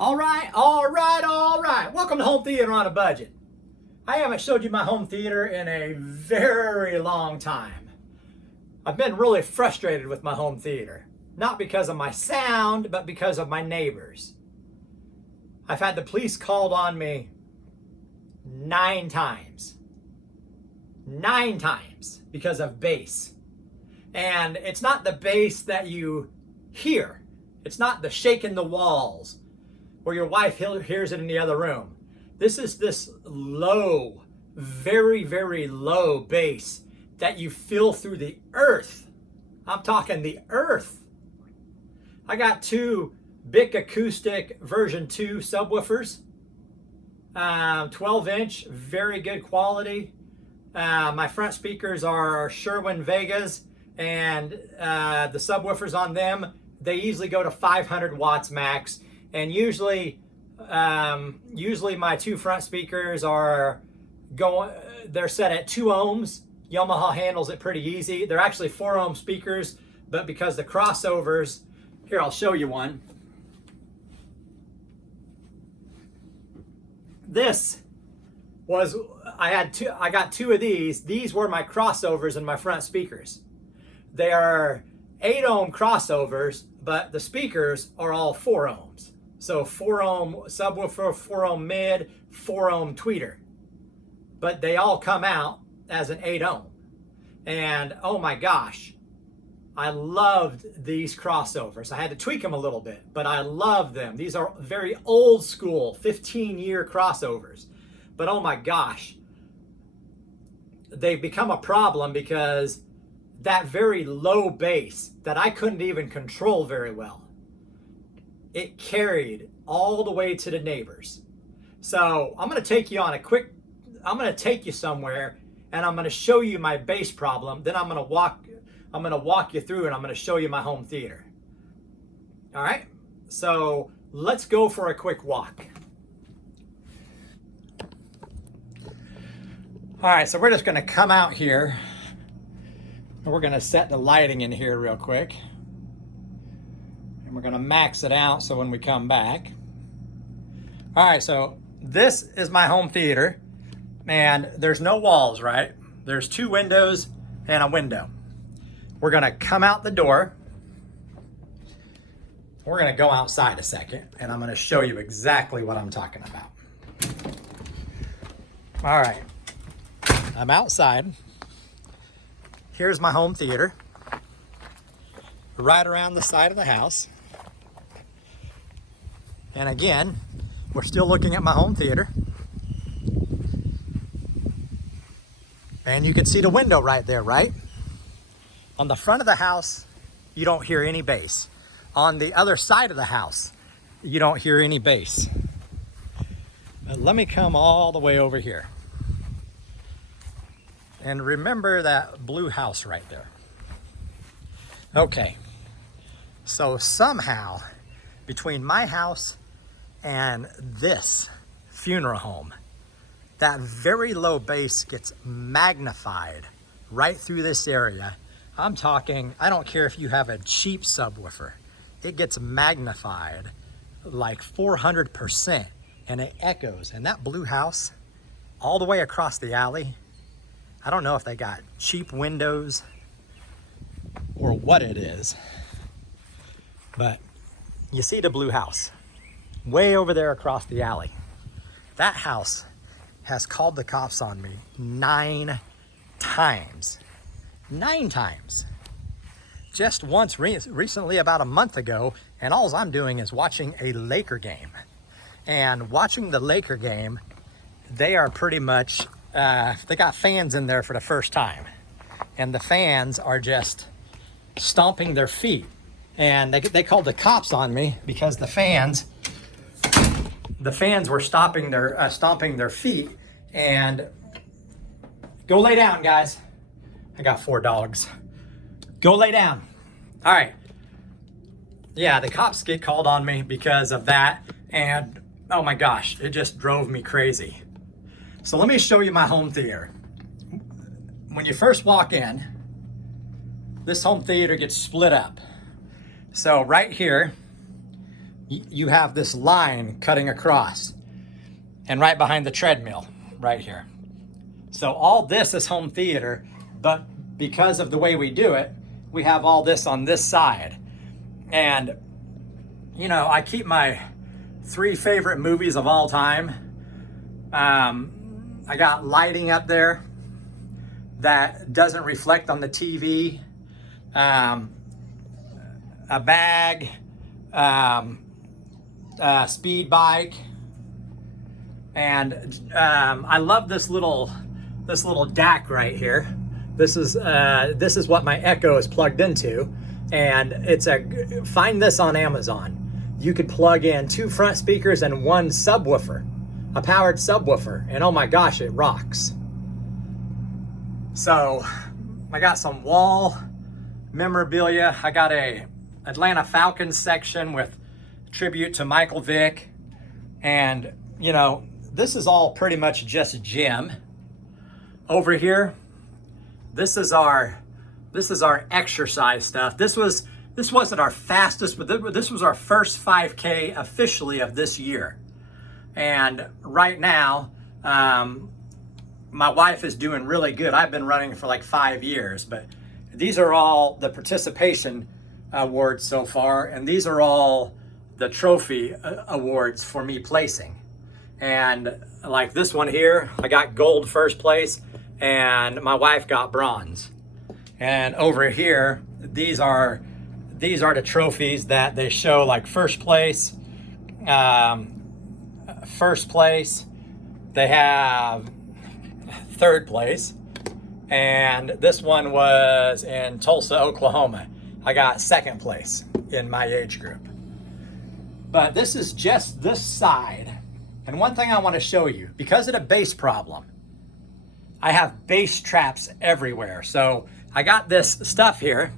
All right. Welcome to Home Theater on a Budget. I haven't showed you my home theater in a very long time. I've been really frustrated with my home theater. Not because of my sound, but because of my neighbors. I've had the police called on me 9 times. 9 times because of bass. And it's not the bass that you hear. It's not the shaking the walls where your wife hears it in the other room. This is this low, very, very low bass that you feel through the earth. I'm talking the earth. I got 2 Bic Acoustic version 2 subwoofers, 12-inch, very good quality. My front speakers are Sherwin Vegas, and the subwoofers on them, they easily go to 500 watts max. And usually my 2 front speakers they're set at 2 ohms. Yamaha handles it pretty easy. They're actually 4 ohm speakers, but because the crossovers, here, I'll show you one. This was, I got 2 of these. These were my crossovers in my front speakers. They are 8 ohm crossovers, but the speakers are all 4 ohms. So 4 ohm subwoofer, 4 ohm mid, 4 ohm tweeter. But they all come out as an 8 ohm. And oh my gosh, I loved these crossovers. I had to tweak them a little bit, but I love them. These are very old school, 15-year crossovers. But oh my gosh, they've become a problem because that very low bass that I couldn't even control very well, it carried all the way to the neighbors. So I'm going to take you somewhere and I'm going to show you my bass problem. Then I'm going to walk you through and I'm going to show you my home theater. All right. So let's go for a quick walk. All right. So we're just going to come out here and we're going to set the lighting in here real quick. And we're going to max it out so when we come back. All right, so this is my home theater, and there's no walls, right? There's 2 windows and a window. We're going to come out the door. We're going to go outside a second, and I'm going to show you exactly what I'm talking about. All right, I'm outside. Here's my home theater, right around the side of the house. And again, we're still looking at my home theater. And you can see the window right there, right? On the front of the house, you don't hear any bass. On the other side of the house, you don't hear any bass. Let me come all the way over here. And remember that blue house right there. Okay. So somehow, between my house and this funeral home, that very low bass gets magnified right through this area. I'm talking, I don't care if you have a cheap subwoofer, it gets magnified like 400%, and it echoes. And that blue house, all the way across the alley, I don't know if they got cheap windows or what it is, but you see the blue house way over there across the alley. That house has called the cops on me 9 times. 9 times. Just once recently, about a month ago, and all I'm doing is watching a Laker game. And watching the Laker game, they are pretty much, they got fans in there for the first time. And the fans are just stomping their feet. And they called the cops on me because the fans were stomping their feet. And go lay down, guys. I got 4 dogs. Go lay down. All right. Yeah, the cops get called on me because of that. And oh my gosh, it just drove me crazy. So let me show you my home theater. When you first walk in, this home theater gets split up. So right here, you have this line cutting across, and right behind the treadmill, right here. So all this is home theater, but because of the way we do it, we have all this on this side. And, you know, I keep my 3 favorite movies of all time. I got lighting up there that doesn't reflect on the TV. A bag, speed bike, and I love this little DAC right here. This is what my Echo is plugged into, and find this on Amazon. You could plug in 2 front speakers and 1 subwoofer, a powered subwoofer, and oh my gosh, it rocks. So I got some wall memorabilia. I got a Atlanta Falcons section with tribute to Michael Vick, and you know, this is all pretty much just Jim. Over here, this is our exercise stuff. This wasn't our fastest, but this was our first 5K officially of this year. And right now, my wife is doing really good. I've been running for like 5 years, but these are all the participation awards so far, and these are all the trophy awards for me placing. And like this one here, I got gold first place, and my wife got bronze. And over here, these are the trophies that they show, like first place. They have third place, and this one was in Tulsa, Oklahoma. I got second place in my age group. But this is just this side. And one thing I want to show you, because of the bass problem, I have bass traps everywhere. So I got this stuff here.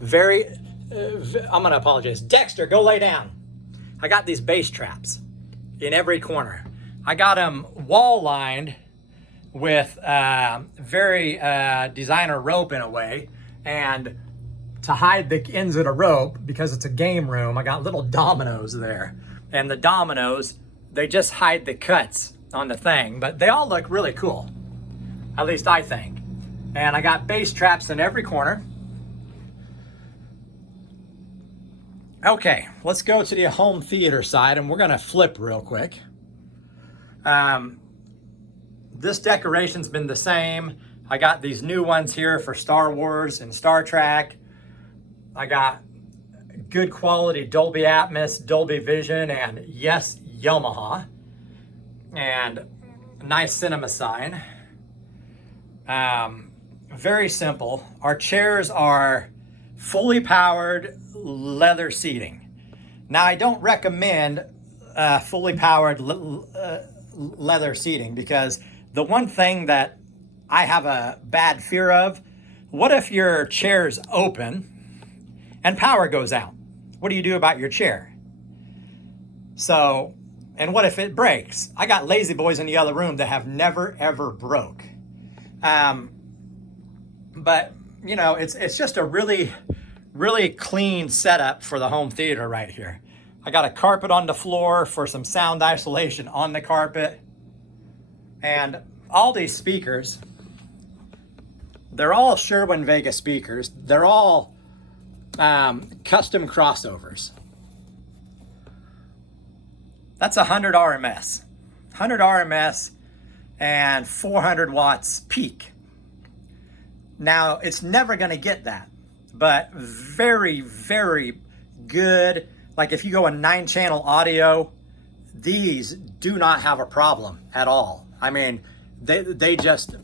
I'm going to apologize. Dexter, go lay down. I got these bass traps in every corner. I got them wall lined with very designer rope in a way. And to hide the ends of the rope, because it's a game room, I got little dominoes there. And the dominoes, they just hide the cuts on the thing, but they all look really cool. At least I think. And I got bass traps in every corner. Okay, let's go to the home theater side, and we're gonna flip real quick. This decoration's been the same. I got these new ones here for Star Wars and Star Trek. I got good quality Dolby Atmos, Dolby Vision, and yes, Yamaha. And a nice cinema sign. Very simple. Our chairs are fully powered leather seating. Now, I don't recommend fully powered leather seating, because the one thing that I have a bad fear of, what if your chair's open and power goes out? What do you do about your chair? So, and what if it breaks? I got lazy boys in the other room that have never ever broke. But you know, it's just a really clean setup for the home theater right here. I got a carpet on the floor for some sound isolation on the carpet. And all these speakers, they're all Sherwin-Vega speakers. They're all custom crossovers. That's 100 RMS. 100 RMS and 400 watts peak. Now, it's never going to get that, but very, very good. Like if you go a 9-channel audio, these do not have a problem at all. I mean, they just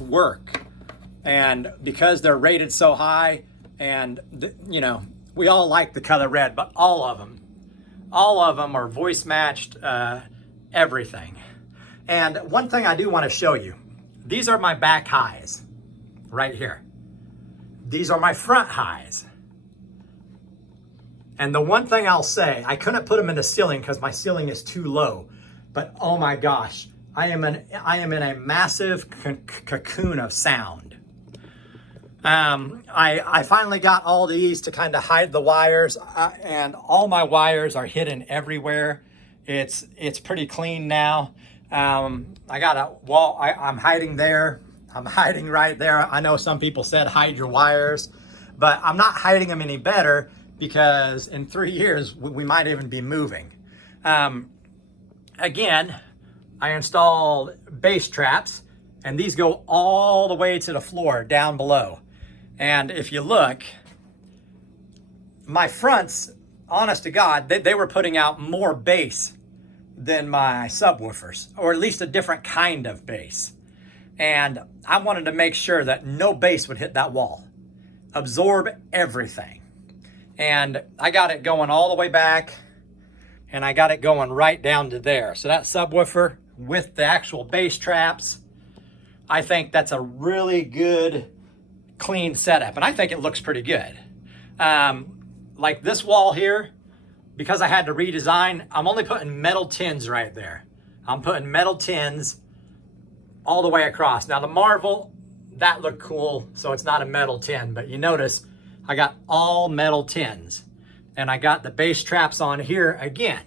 work. And because they're rated so high, and you know, we all like the color red, but all of them are voice matched, everything. And one thing I do want to show you, these are my back highs right here. These are my front highs. And the one thing I'll say, I couldn't put them in the ceiling because my ceiling is too low, but oh my gosh, I am in a massive cocoon of sound. I finally got all these to kind of hide the wires, and all my wires are hidden everywhere. It's pretty clean now. I got a wall, I'm hiding there. I'm hiding right there. I know some people said hide your wires, but I'm not hiding them any better because in 3 years, we might even be moving. Again, I installed bass traps, and these go all the way to the floor down below. And if you look, my fronts, honest to God, they were putting out more bass than my subwoofers, or at least a different kind of bass. And I wanted to make sure that no bass would hit that wall, absorb everything. And I got it going all the way back, and I got it going right down to there. So that subwoofer with the actual bass traps, I think that's a really good, clean setup. And I think it looks pretty good. Like this wall here, because I had to redesign, I'm only putting metal tins right there. I'm putting metal tins all the way across. Now the Marvel, that looked cool, so it's not a metal tin, but you notice I got all metal tins. And I got the bass traps on here again.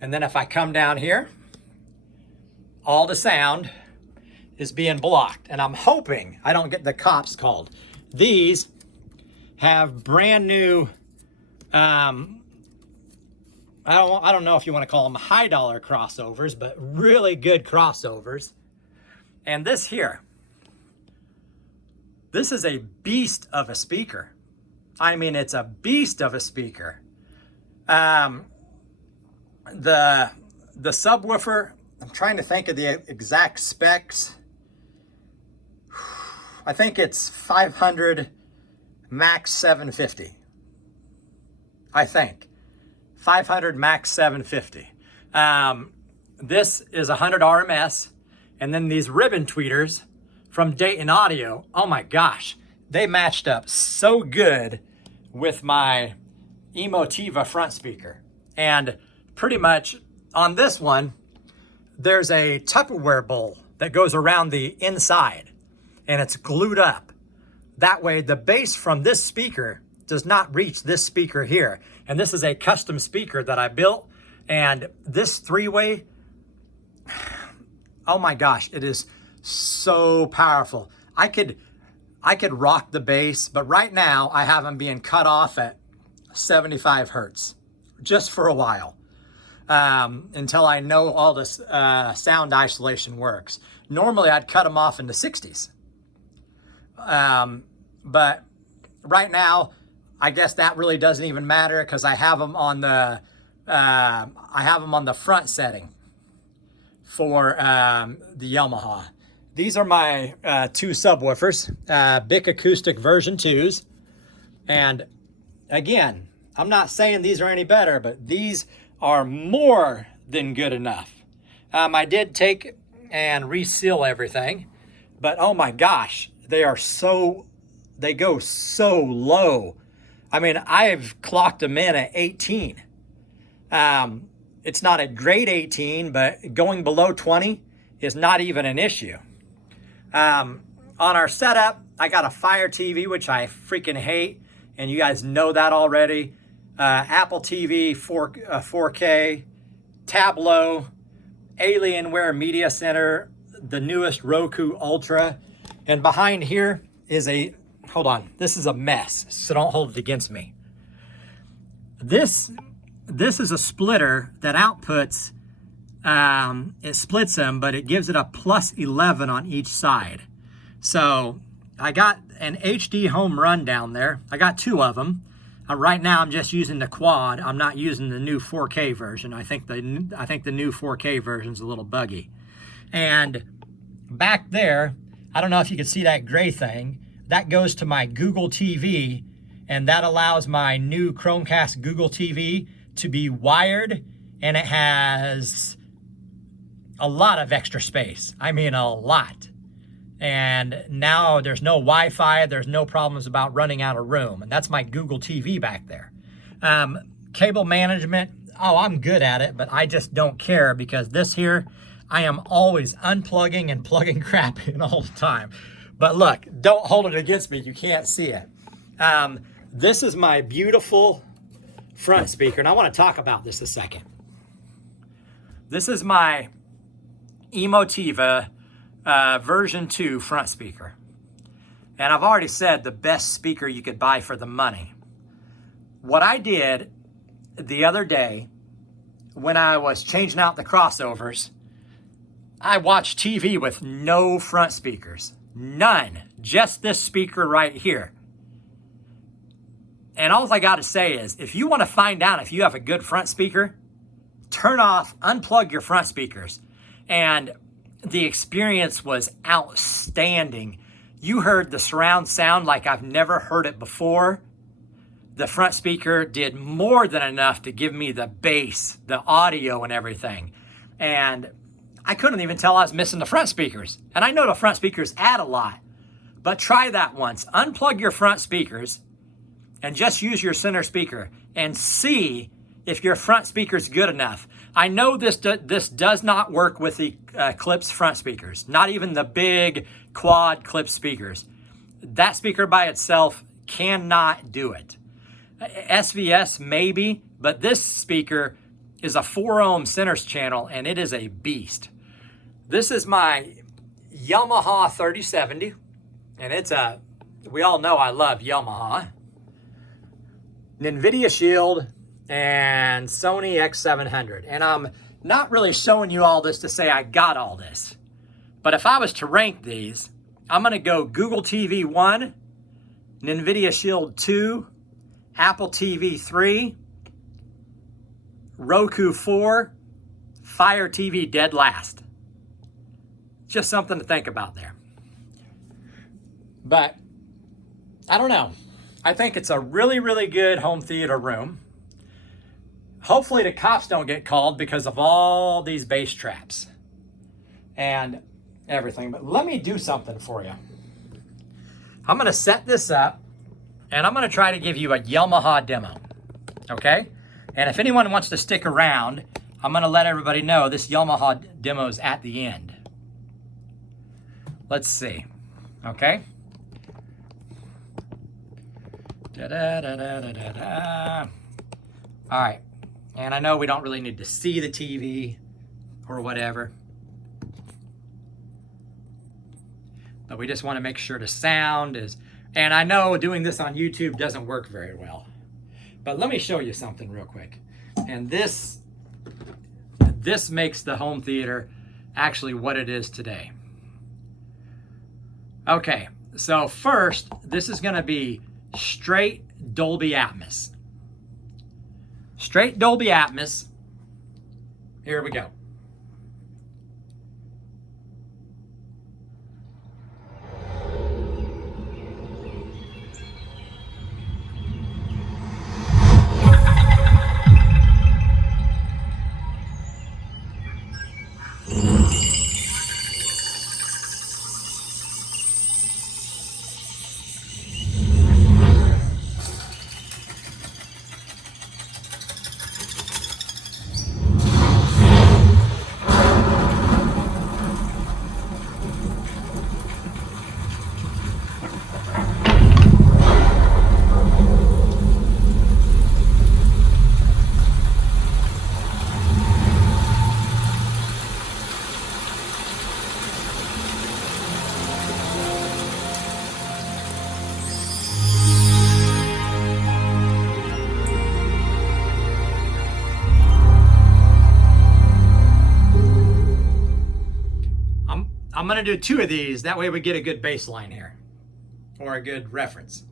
And then if I come down here, all the sound is being blocked. And I'm hoping I don't get the cops called. These have brand new, I don't know if you want to call them high dollar crossovers, but really good crossovers. And this here, this is a beast of a speaker. I mean, it's a beast of a speaker. The subwoofer, I'm trying to think of the exact specs. I think it's 500 max 750. I think 500 max 750. This is 100 RMS, and then these ribbon tweeters from Dayton Audio. Oh my gosh, they matched up so good with my Emotiva front speaker. And pretty much on this one, there's a Tupperware bowl that goes around the inside, and it's glued up. That way the bass from this speaker does not reach this speaker here. And this is a custom speaker that I built. And this three-way, oh my gosh, it is so powerful. I could rock the bass, but right now I have them being cut off at 75 hertz just for a while, until I know all this sound isolation works. Normally I'd cut them off in the 60s. But right now, I guess that really doesn't even matter because I have them on the front setting for the Yamaha. These are my two subwoofers, Bic Acoustic version 2s. And again, I'm not saying these are any better, but these are more than good enough. I did take and reseal everything, but oh my gosh, they go so low. I mean, I've clocked them in at 18. It's not a great 18, but going below 20 is not even an issue. On our setup, I got a Fire TV, which I freaking hate, and you guys know that already. Apple TV 4K, Tableau, Alienware Media Center, the newest Roku Ultra, and behind here is a, hold on, this is a mess, so don't hold it against me. This is a splitter that outputs, it splits them, but it gives it a plus 11 on each side. So I got an HD home run down there. I got two of them. Right now I'm just using the quad. I'm not using the new 4K version. I think the new 4K version is a little buggy. And back there, I don't know if you can see that gray thing. That goes to my Google TV, and that allows my new Chromecast Google TV to be wired, and it has a lot of extra space. I mean, a lot. And now there's no Wi-Fi, there's no problems about running out of room, and that's my Google TV back there. Cable management, oh, I'm good at it, but I just don't care because this here, I am always unplugging and plugging crap in all the time. But look, don't hold it against me. You can't see it. This is my beautiful front speaker, and I want to talk about this a second. This is my Emotiva version 2 front speaker. And I've already said the best speaker you could buy for the money. What I did the other day when I was changing out the crossovers, I watched TV with no front speakers. None. Just this speaker right here. And all I got to say is, if you want to find out if you have a good front speaker, unplug your front speakers. And the experience was outstanding. You heard the surround sound like I've never heard it before. The front speaker did more than enough to give me the bass, the audio and everything. And I couldn't even tell I was missing the front speakers. And I know the front speakers add a lot, but try that once. Unplug your front speakers and just use your center speaker and see if your front speaker is good enough. I know this does not work with the Klipsch front speakers, not even the big quad Klipsch speakers. That speaker by itself cannot do it. SVS maybe, but this speaker is a 4 ohm center channel and it is a beast. This is my Yamaha 3070, and we all know I love Yamaha. NVIDIA Shield and Sony X700. And I'm not really showing you all this to say I got all this. But if I was to rank these, I'm going to go Google TV 1, NVIDIA Shield 2, Apple TV 3, Roku 4, Fire TV dead last. Just something to think about there. But I don't know. I think it's a really, really good home theater room. Hopefully the cops don't get called because of all these bass traps and everything. But let me do something for you. I'm going to set this up and I'm going to try to give you a Yamaha demo. Okay? And if anyone wants to stick around, I'm going to let everybody know this Yamaha demo is at the end. Let's see. Okay? Da-da-da-da-da-da-da. All right. And I know we don't really need to see the TV or whatever. But we just want to make sure the sound is... And I know doing this on YouTube doesn't work very well. But let me show you something real quick. And this makes the home theater actually what it is today. Okay, so first, this is going to be straight Dolby Atmos. Straight Dolby Atmos. Here we go. I'm going to do 2 of these. That way we get a good baseline here. Or a good reference.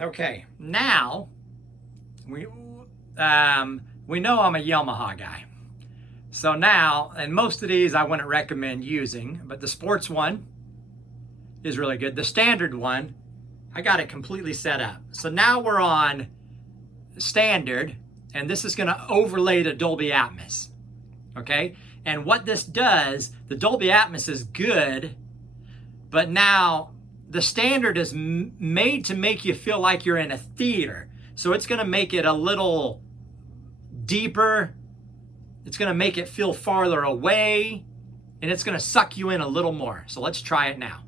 Okay, now we know I'm a Yamaha guy. So now, and most of these I wouldn't recommend using, but the sports one is really good. The standard one, I got it completely set up. So now we're on standard, and this is going to overlay the Dolby Atmos. Okay? And what this does, the Dolby Atmos is good, but now the standard is made to make you feel like you're in a theater. So it's going to make it a little deeper. It's going to make it feel farther away, and it's going to suck you in a little more. So let's try it now.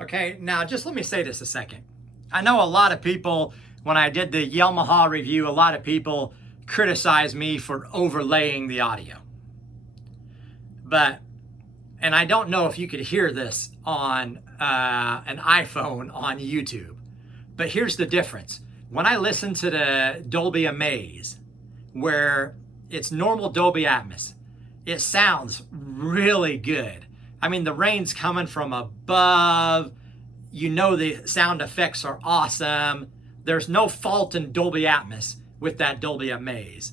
Okay, now just let me say this a second. I know a lot of people, when I did the Yamaha review, a lot of people criticized me for overlaying the audio. And I don't know if you could hear this on an iPhone on YouTube, but here's the difference. When I listen to the Dolby Amaze, where it's normal Dolby Atmos, it sounds really good. I mean, the rain's coming from above. You know the sound effects are awesome. There's no fault in Dolby Atmos with that Dolby Amaze.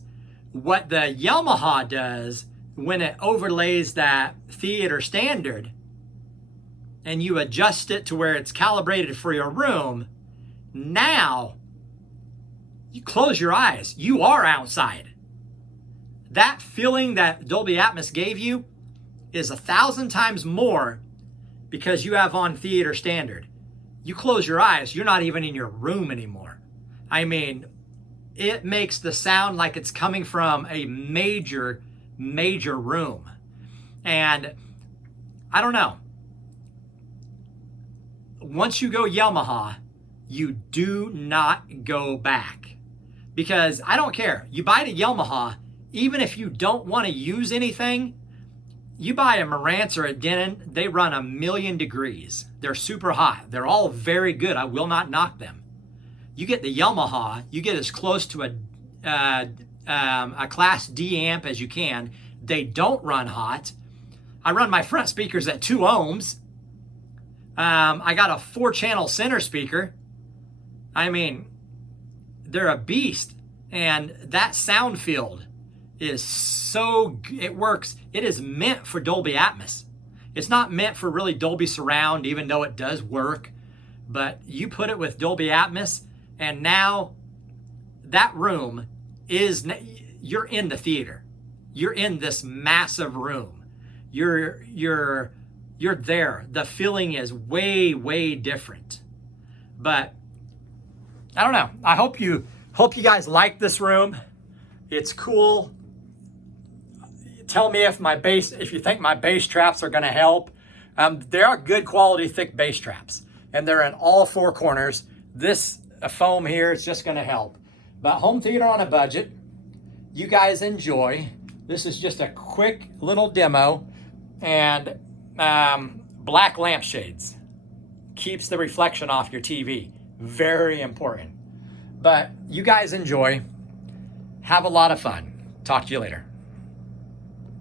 What the Yamaha does when it overlays that theater standard and you adjust it to where it's calibrated for your room, now you close your eyes. You are outside. That feeling that Dolby Atmos gave you is 1,000 times more because you have on theater standard. You close your eyes, you're not even in your room anymore. I mean, it makes the sound like it's coming from a major room. And I don't know. Once you go Yamaha, you do not go back. Because I don't care. You buy the Yamaha, even if you don't want to use anything, you buy a Marantz or a Denon, they run 1,000,000 degrees. They're super hot. They're all very good. I will not knock them. You get the Yamaha, you get as close to a Class D amp as you can. They don't run hot. I run my front speakers at 2 ohms. I got a 4-channel center speaker. I mean, they're a beast. And that sound field is so, it works. It is meant for Dolby Atmos. It's not meant for really Dolby Surround, even though it does work. But you put it with Dolby Atmos, and now that room is, you're in the theater. You're in this massive room. You're there. The feeling is way different. But I don't know. I hope you guys like this room. It's cool. Tell me if you think my bass traps are going to help. They are good quality thick bass traps, and they're in all 4 corners. This foam here is just going to help. But home theater on a budget. You guys enjoy. This is just a quick little demo, and black lampshades keeps the reflection off your TV. Very important. But you guys enjoy. Have a lot of fun. Talk to you later.